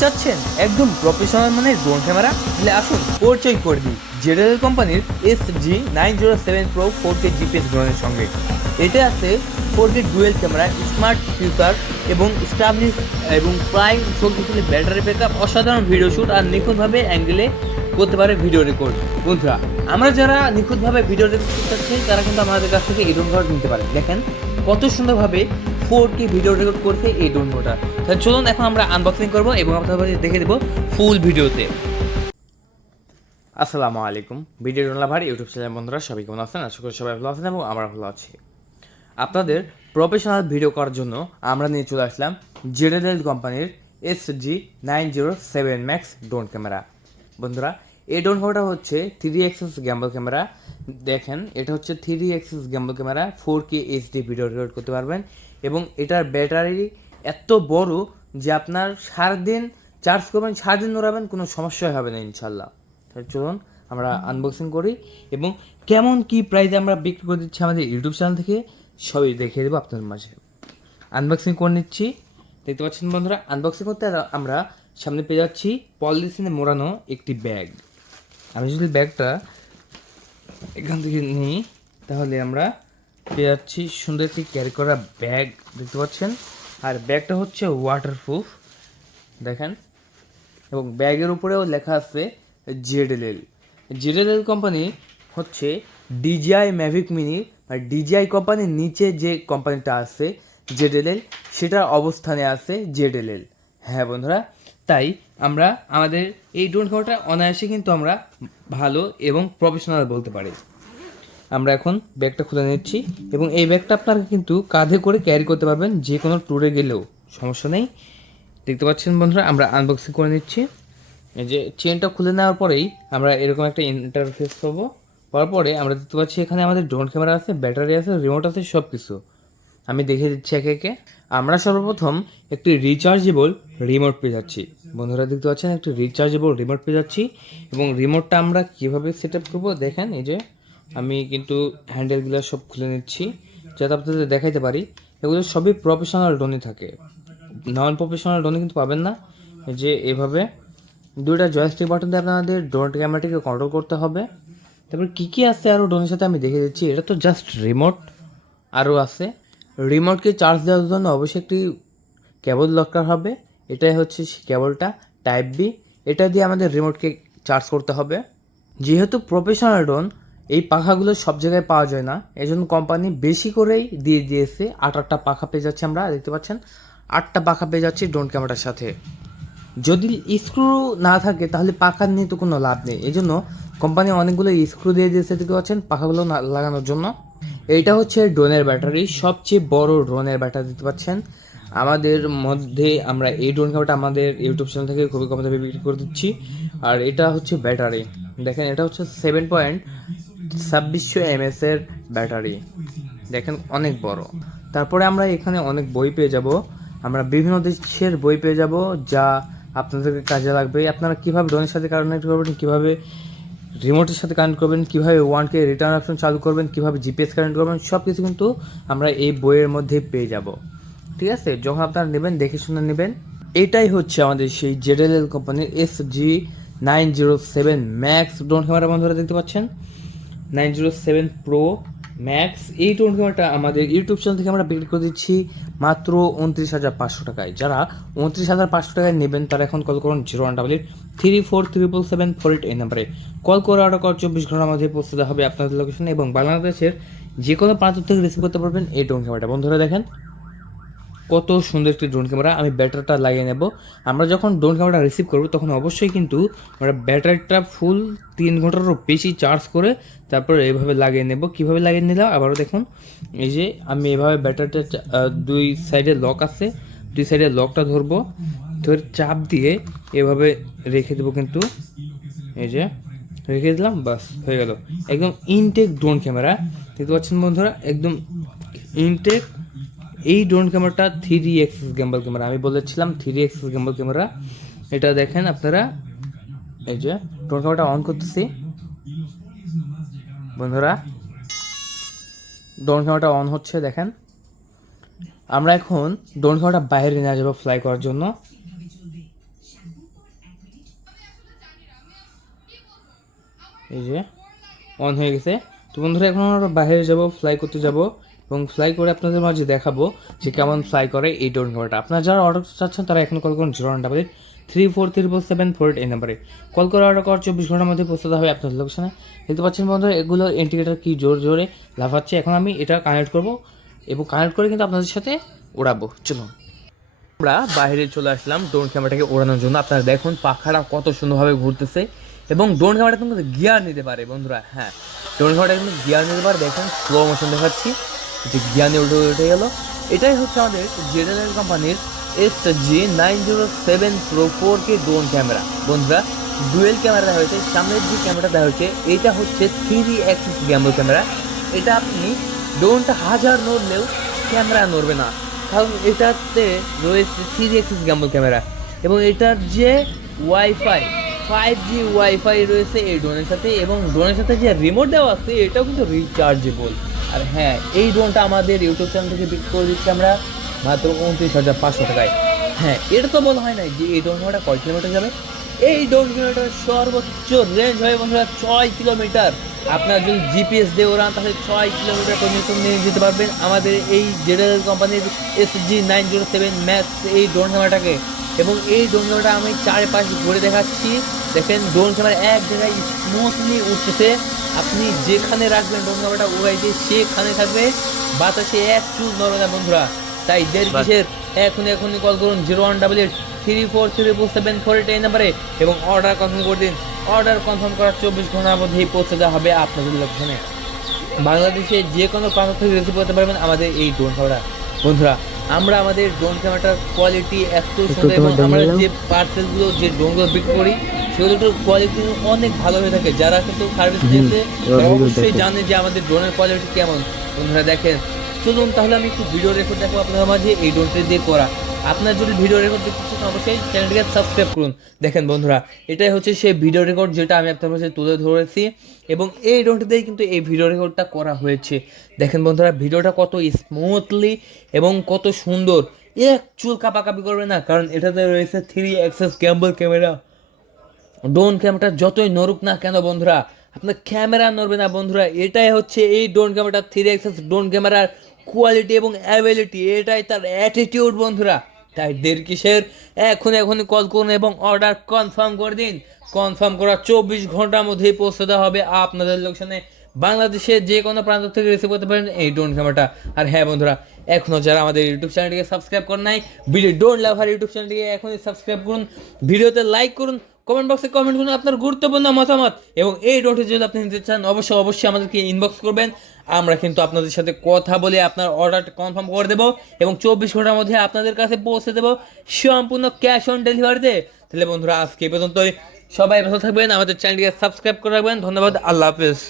চাচ্ছেন? একদম প্রফেশনাল মানের ড্রোন ক্যামেরা তাহলে আসুন, পরিচয় করে দিই। জেডেল কোম্পানির S G nine zero seven pro four K GPS ড্রোনের সঙ্গে। এটা আছে four K dual camera smart future এবং স্টাবলিশ এবং প্রায় শক্তিশালী ব্যাটারি ব্যাকআপ অসাধারণ ভিডিও শ্যুট আর নিখুঁতভাবে অ্যাঙ্গেলে করতে পারে ভিডিও রেকর্ড বন্ধুরা, আমরা যারা নিখুঁতভাবে ভিডিও রেকর্ড করতে চাচ্ছি, তারা কিন্তু আমাদের কাছ থেকে এই ড্রোন নিতে পারেন। দেখেন, কত সুন্দরভাবে ফোর ভিডিও রেকর্ড করছে এই ড্রোন তাহলে চলুন এখন আমরা আনবক্সিং করব এবং আপনাদের দেখে দেবো ফুল ভিডিওতে। আসসালামু আলাইকুম। ভিডিও ভার ইউটিউব চ্যানেল বন্ধুরা, সবাই কেমন আছেন? আশা করি সবাই ভালো আছেন এবং আমরা ভালো আছি। আপনাদের প্রফেশনাল ভিডিও করার জন্য আমরা নিয়ে চলে আসলাম জেডেল কোম্পানির S G nine zero seven max drone camera বন্ধুরা ড্রোন ক্যামেরাটা হচ্ছে থ্রি এক্সেস গ্যাম্বল ক্যামেরা দেখেন, এটা হচ্ছে three axis gimbal camera four K HD video record করতে পারবেন। এবং এটার ব্যাটারি এত বড় যে আপনার সারাদিন চার্জ করবেন, সারাদিন উড়াবেন কোনো সমস্যাই হবে না ইনশাল্লাহ। চলুন, আমরা আনবক্সিং করি। এবং কেমন কি প্রাইসে আমরা বিক্রি করে দিচ্ছি আমাদের ইউটিউব চ্যানেল থেকে, সবই দেখিয়ে দেবো আপনাদের মাঝে। আনবক্সিং করে নিচ্ছি। দেখতে পাচ্ছেন বন্ধুরা আনবক্সিং করতে আমরা সামনে পেয়ে যাচ্ছি পলিথিনে মোড়ানো একটি ব্যাগ আমি যদি ব্যাগটা এখান থেকে নিই, তাহলে আমরা পেয়ে যাচ্ছি সুন্দর একটি ক্যারি করা ব্যাগ দেখতে পাচ্ছেন? আর ব্যাগটা হচ্ছে ওয়াটারপ্রুফ দেখেন। এবং ব্যাগের উপরেও লেখা আছে জেডএলএল। জেডএলএল কোম্পানি হচ্ছে ডিজিআই ম্যাভিক মিনি আর ডিজিআই কোম্পানির নিচে যে কোম্পানিটা আছে, জেডএলএল, সেটার অবস্থানে আছে জেডএলএল। হ্যাঁ বন্ধুরা, তাই আমরা আমাদের এই ড্রোন খাওয়াটা অনায়াসে কিন্তু আমরা ভালো এবং প্রফেশনাল বলতে পারি। আমরা এখন ব্যাগটা খুলে নিচ্ছি এবং এই ব্যাগটা আপনারা কিন্তু কাঁধে করে ক্যারি করতে পারবেন যে কোনো ট্যুরে গেলেও। সমস্যা নেই। দেখতে পাচ্ছেন বন্ধুরা, আমরা আনবক্সিং করে নিচ্ছি। যে চেনটা খুলে নেওয়ার পরেই আমরা এরকম একটা ইন্টারফেস পাবো পরে আমরা দেখতে পাচ্ছি এখানে আমাদের ড্রোন ক্যামেরা আছে ব্যাটারি আছে রিমোট আছে সব কিছু আমি দেখিয়ে দিচ্ছি একে একে। আমরা সর্বপ্রথম একটি রিচার্জেবল রিমোট পেয়ে যাচ্ছি। বন্ধুরা দেখতে পাচ্ছেন, একটি রিচার্জেবল রিমোট পেয়ে যাচ্ছি এবং রিমোটটা আমরা কীভাবে সেট আপ করব দেখেন, এই যে আমি কিন্তু হ্যান্ডেলগুলো সব খুলে নিচ্ছি যাতে আপনাদের দেখাইতে পারি। এগুলো সবই প্রফেশনাল ড্রোনই থাকে। নন প্রফেশনাল ড্রোনে কিন্তু পাবেন না। যে এভাবে দুইটা জয়স্টিক বাটন দিয়ে আপনাদের ড্রোন ক্যামেরাটিকে কন্ট্রোল করতে হবে। তারপর কী কী আছে আরও ড্রোনের সাথে আমি দেখে দিচ্ছি, এটা তো জাস্ট রিমোট আরও আছে। রিমোটকে চার্জ দেওয়ার জন্য অবশ্যই একটি কেবল দরকার হবে। এটাই হচ্ছে কেবলটা টাইপ বি এটা দিয়ে আমাদের রিমোটকে চার্জ করতে হবে। যেহেতু প্রফেশনাল ড্রোন, এই পাখাগুলো সব জায়গায় পাওয়া যায় না। এই জন্য কোম্পানি বেশি করেই দিয়ে দিয়েছে। আট আটটা পাখা পেয়ে যাচ্ছে আমরা, দেখতে পাচ্ছেন। আটটা পাখা পেয়ে যাচ্ছি ড্রোন ক্যামেরার সাথে। যদি স্ক্রু না থাকে, তাহলে পাখা নিয়ে তো কোনো লাভ নেই। এই জন্য কোম্পানি অনেকগুলো স্ক্রু দিয়ে দিয়েছে, দেখতে পাচ্ছেন, পাখাগুলো লাগানোর জন্য। এইটা হচ্ছে ড্রোনের ব্যাটারি। সবচেয়ে বড় ড্রোনের ব্যাটারি দিতে পাচ্ছেন। আমাদের মধ্যে আমরা এই ড্রোন ক্যামেরাটা আমাদের ইউটিউব চ্যানেল থেকে খুবই কম দামে বিক্রি করে দিচ্ছি। আর এটা হচ্ছে ব্যাটারি। দেখেন, এটা হচ্ছে সেভেন পয়েন্ট ছাব্বিশশো এমএস এর ব্যাটারি। দেখেন, অনেক বড়। তারপরে আমরা এখানে অনেক বই পেয়ে যাব। আমরা বিভিন্ন দেশের বই পেয়ে যাব, যা আপনাদেরকে কাজে লাগবে। আপনারা কীভাবে ড্রোনের সাথে কানেক্ট করবেন, কীভাবে রিমোটের সাথে কানেক্ট করবেন, কীভাবে ওয়ানকে রিটার্ন অপশন চালু করবেন, কীভাবে জিপিএস কানেক্ট করবেন সব কিছু কিন্তু আমরা এই বইয়ের মধ্যে পেয়ে যাব। ঠিক আছে? যখন আপনারা নেবেন, দেখে শুনে নেবেন। এটাই হচ্ছে আমাদের সেই জেডএলএল কোম্পানির S G nine zero seven max drone camera বন্ধুরা দেখতে পাচ্ছেন? Nine zero seven pro max এই ড্রোন ক্যামেরাটা আমাদের ইউটিউব চ্যানেল থেকে আমরা বিক্রি করে দিচ্ছি মাত্র উনত্রিশ হাজার পাঁচশো টাকায়। যারা উনত্রিশ হাজার পাঁচশো টাকায় নেবেন, তারা এখন কল করুন zero one double eight three four triple seven four eight এই নাম্বারে কল করে অর্ডার কর চব্বিশ ঘণ্টার মধ্যে পৌঁছে দেওয়া হবে আপনাদের লোকেশনে এবং বাংলাদেশের যে কোনো প্রান্ত থেকে রিসিভ করতে পারবেন এই ড্রোন ক্যামেরাটা বন্ধুরা দেখেন কত সুন্দর একটি ড্রোন ক্যামেরা আমি ব্যাটারিটা লাগিয়ে নেব। আমরা যখন ড্রোন ক্যামেরাটা রিসিভ করব, তখন অবশ্যই কিন্তু আমরা ব্যাটারিটা ফুল তিন ঘন্টারও বেশি চার্জ করে তারপরে এভাবে লাগিয়ে নেব। কীভাবে লাগিয়ে নিলাম? আবারও দেখুন, এই যে আমি এভাবে ব্যাটারিটা দুই সাইডে লক আছে। দুই সাইডে লকটা ধরবো, ধরে চাপ দিয়ে এভাবে রেখে দেবো কিন্তু। এই যে, রেখে দিলাম, বাস, হয়ে গেল। একদম ইনটেক ড্রোন ক্যামেরা দেখতে পাচ্ছেন বন্ধুরা? একদম ইনটেক এই ড্রোন ক্যামেরাটা থ্রি এক্সেস গেম্বল ক্যামেরা আমি বলেছিলাম থ্রি এক্সেস গেম্বল ক্যামেরা এটা দেখেন আপনারা, এই যে ড্রোন ক্যামেরাটা অন করতেছি। বন্ধুরা ড্রোন ক্যামেরাটা অন হচ্ছে, দেখেন। আমরা এখন ড্রোন ক্যামেরাটা বাইরে নিয়ে যাব ফ্লাই করার জন্য। এই যে অন হয়ে গেছে। তো বন্ধুরা, এখন আমরা বাইরে যাব ফ্লাই করতে যাব। এবং ফ্লাই করে আপনাদের মাঝে দেখাবো যে কেমন ফ্লাই করে এই ড্রোন ক্যামেরাটা আপনারা যারা অর্ডার চাচ্ছেন, তারা এখন কল করুন zero double eight three four seven four এই নাম্বারে কল করে অর্ডার করার চব্বিশ ঘণ্টার মধ্যে পৌঁছাতে হবে আপনাদের লোকেশনে দেখতে পাচ্ছেন বন্ধুরা, এগুলো ইন্ডিকেটার কি জোর জোরে লাফাচ্ছে। এখন আমি এটা কানেক্ট করব এবং কানেক্ট করে কিন্তু আপনাদের সাথে ওড়াবো চলুন। আমরা বাইরে চলে আসলাম ড্রোন ক্যামেরাটাকে ওড়ানোর জন্য। আপনারা দেখুন, পাখাটা কত সুন্দরভাবে ঘুরতেছে এবং ড্রোন ক্যামেরাটা কিন্তু গিয়ার নিতে পারে বন্ধুরা। হ্যাঁ ড্রোন ক্যামেরাটা কিন্তু গিয়ার নিতে পারে। দেখুন স্লো মোশন দেখাচ্ছি। যে জ্ঞানে উঠে উঠে গেল এটাই হচ্ছে আমাদের জেনারেল কোম্পানির S G nine zero seven pro four K drone camera বন্ধুরা ডুয়েল ক্যামেরা দেওয়া হয়েছে, সামনের যে ক্যামেরা দেওয়া হয়েছে, এটা হচ্ছে থ্রি অ্যাক্সিস গ্যাম্বল ক্যামেরা এটা আপনি ড্রোনটা হাজার নড়লেও ক্যামেরা নড়বে না। কারণ এটাতে রয়েছে থ্রি এক্সিস গ্যাম্বল ক্যামেরা এবং এটার যে ওয়াইফাই ফাইভ জি ওয়াইফাই রয়েছে এই ড্রোনের সাথে এবং ড্রোনের সাথে যে রিমোট দেওয়া আছে, এটাও কিন্তু রিচার্জেবল আর হ্যাঁ এই ড্রোনটা আমাদের ইউটিউব চ্যানেল থেকে বিক্রি করে দিচ্ছি আমরা মাত্র উনত্রিশ হাজার পাঁচশো টাকায়। হ্যাঁ এটা তো বলা হয় না যে এই ড্রোন ক্যামেরাটা কয় কিলোমিটার যাবে? এই ড্রোন কিলোমিটার সর্বোচ্চ রেঞ্জ হয় বন্ধুরা ছয় কিলোমিটার আপনার যদি জিপিএস দিয়ে ওড়ান, তাহলে ছয় কিলোমিটার পর্যন্ত নিয়ে যেতে পারবেন আমাদের এই জেনারেল কোম্পানির S G nine zero seven max এই ড্রোন ক্যামেরাটাকে এবং এই ড্রোন ক্যামেরাটা আমি চারপাশে ঘুরে দেখাচ্ছি। দেখেন ড্রোন ক্যামেরা এক জায়গায় স্মুথলি উঠতেছে। আপনি যেখানে রাখবেন ড্রোন ক্যামেরাটা উড়াইতে সেখানে থাকবে। বাতাসে এক চুল নড়বে না বন্ধুরা। তাই দেড় কিসের এখন এখনই কল করুন zero one double eight three four three four seven four eight এই নাম্বারে এবং অর্ডার কনফার্ম করে দিন। অর্ডার কনফার্ম করার চব্বিশ ঘণ্টার মধ্যেই পৌঁছে দেওয়া হবে আপনাদের লোকেশনে। বাংলাদেশে যে কোনো প্রান্ত থেকে রিসিভ করতে পারবেন আমাদের এই ড্রোন ক্যামেরা বন্ধুরা আমরা আমাদের ড্রোন ক্যামেরাটার কোয়ালিটি এত সুন্দর এবং আমরা যে পার্সেলগুলো যে ড্রোনগুলো বিক্রি করি সেগুলোর কোয়ালিটি অনেক ভালো হয়ে থাকে। যারা কিন্তু সার্ভিস দিয়েছে অবশ্যই জানে যে আমাদের ড্রোনের কোয়ালিটি কেমন। বন্ধুরা দেখেন চলুন তাহলে আমি একটু ভিডিও রেকর্ড দেখব আপনাদের মাঝে এই ড্রোনটি দিয়ে করা। আপনার যদি ভিডিও রেকর্ড দেখতে চান অবশ্যই চ্যানেলটিকে সাবস্ক্রাইব করুন। দেখেন বন্ধুরা এটাই হচ্ছে সেই ভিডিও রেকর্ড যেটা আমি আপনার কাছে তুলে ধরেছি। এবং এই ড্রোনটিতেই কিন্তু এই ভিডিও রেকর্ডটা করা হয়েছে। দেখেন বন্ধুরা ভিডিওটা কত স্মুথলি এবং কত সুন্দর। এক চুল কাপাকাপি করবে না কারণ এটাতে রয়েছে three axis gimbal camera drone ক্যামেরাটা যতই নড়ুক না কেন বন্ধুরা, আপনার ক্যামেরা নড়বে না বন্ধুরা, এটাই হচ্ছে এই ড্রোন ক্যামেরাটা থ্রি এক্সেস ড্রোন ক্যামেরার কোয়ালিটি এবং অ্যাবিলিটি এটাই তার অ্যাটিটিউড বন্ধুরা। তাই দেড় কিসের? এখন এখনই কল করুন এবং অর্ডার কনফার্ম করে দিন। কনফার্ম করার চব্বিশ ঘণ্টার মধ্যেই পৌঁছে দেওয়া হবে আপনাদের লোকসানে বাংলাদেশের যে কোনো প্রান্ত থেকে রিসিভ করতে পারেন এই ড্রোন ক্যামেরাটা আর হ্যাঁ বন্ধুরা এখনও যারা আমাদের ইউটিউব চ্যানেলটিকে সাবস্ক্রাইব করেন নাই ভিডিও ডোন লাভার ইউটিউব চ্যানেলটিকে এখনই সাবস্ক্রাইব করুন। ভিডিওতে লাইক করুন কমেন্ট বক্সে কমেন্ট করুন আপনার গুরুত্বপূর্ণ মতামত এবং এই ডোনটি যদি আপনি নিতে চান, অবশ্যই অবশ্যই আমাদেরকে ইনবক্স করবেন। আমরা কিন্তু আপনাদের সাথে কথা বলে আপনার অর্ডারটা কনফার্ম করে দেবো এবং চব্বিশ ঘণ্টার মধ্যে আপনাদের কাছে পৌঁছে দেবো সম্পূর্ণ ক্যাশ অন ডেলিভারিতে তাহলে বন্ধুরা, আজকে এই পর্যন্তই। সবাই ভালো থাকবেন, আমাদের চ্যানেলটিকে সাবস্ক্রাইব করে রাখবেন। ধন্যবাদ, আল্লাহ হাফেজ।